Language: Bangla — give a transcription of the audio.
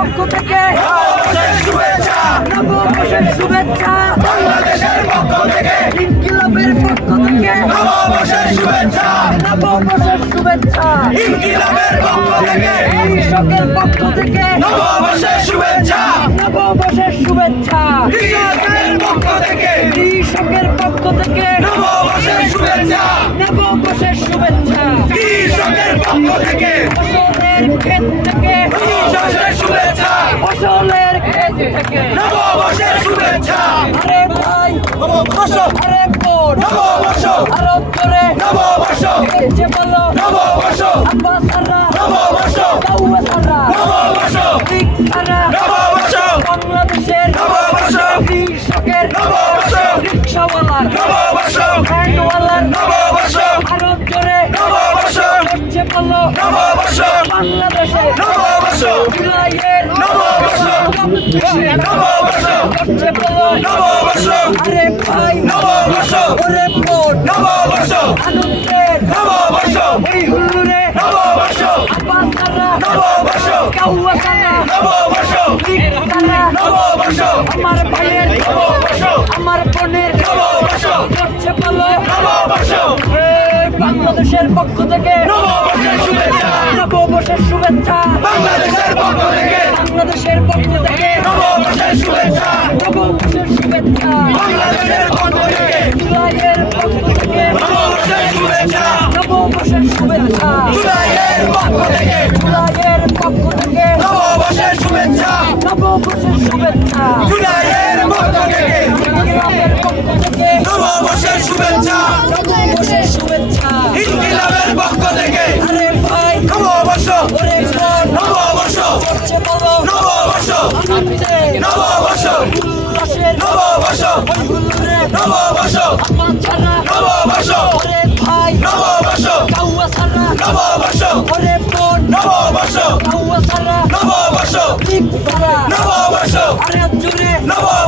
পক্ষ থেকে নববর্ষের শুভেচ্ছা বাংলাদেশের পক্ষ থেকে ইনকিলাবের পক্ষ থেকে নববর্ষের শুভেচ্ছা নববর্ষের শুভেচ্ছা ইনকিলাবের পক্ষ থেকে কৃষকের পক্ষ থেকে নববর্ষের শুভেচ্ছা নববর্ষের শুভেচ্ছা কৃষকের পক্ষ থেকে কৃষকের পক্ষ থেকে নববর্ষের শুভেচ্ছা নববর্ষের শুভেচ্ছা কৃষকের পক্ষ থেকে ফসলের ক্ষেত থেকে নববর্ষের শুভেচ্ছা ফসলের ক্ষেত থেকে নববর্ষের শুভেচ্ছা আরে ভাই নববর্ষ আরে বোন নববর্ষ আরো ধরে নববর্ষ যে বলো নববর্ষ আব্বা সারা নববর্ষ কাউয়া সারা নববর্ষ ঠিক সারা নববর্ষ বাংলাদেশের নববর্ষ কৃষকের নববর্ষ রিক্সাওয়ালার নববর্ষ ভ্যানওয়ালার নববর্ষ আরো ধরে নববর্ষ যে বলো নববর্ষ বাংলাদেশের নববর্ষ জুলাইয়ের নববর্ষ নববর্ষ যে বলো নববর্ষ আরে ভাই নববর্ষ ওরে বোন নববর্ষ আনন্দের নববর্ষ ওই হুল্লুরে নববর্ষ আব্বা সারা নববর্ষ কাউয়া সারা নববর্ষ ঠিক সারা নববর্ষ আমার ভাইয়ের নববর্ষ আমার বোনের নববর্ষ করছে বলো নববর্ষ বাংলাদেশের পক্ষ থেকে নববর্ষের শুভেচ্ছা নববর্ষের শুভেচ্ছা বাংলাদেশের পক্ষ থেকে বাংলাদেশের পক্ষ থেকে নববর্ষের শুভেচ্ছা নববর্ষের শুভেচ্ছা বাংলাদেশের পক্ষ থেকে জুলাইয়ের পক্ষ থেকে নববর্ষের শুভেচ্ছা নববর্ষের শুভেচ্ছা জুলাইয়ের পক্ষ থেকে জুলাইয়ের পক্ষ থেকে নববর্ষের শুভেচ্ছা নববর্ষের শুভেচ্ছা জুলাইয়ের পক্ষ থেকে ইনকিলাবের পক্ষ থেকে নববর্ষের শুভেচ্ছা নববর্ষের শুভেচ্ছা ইনকিলাবের পক্ষ থেকে আরে ভাই নববর্ষ ওরে বোন নববর্ষ করছে বলো নববর্ষ আনন্দের নববর্ষ উল্লাসের নববর্ষ ওই হুল্লুরে নববর্ষ আব্বা সারা নববর্ষ ওরে ভাই নববর্ষ কাউয়া সারা নববর্ষ ওরে বোন নববর্ষ কাউয়া সারা নববর্ষ ঠিক সারা নববর্ষ আরে জুড়ে নববর্ষ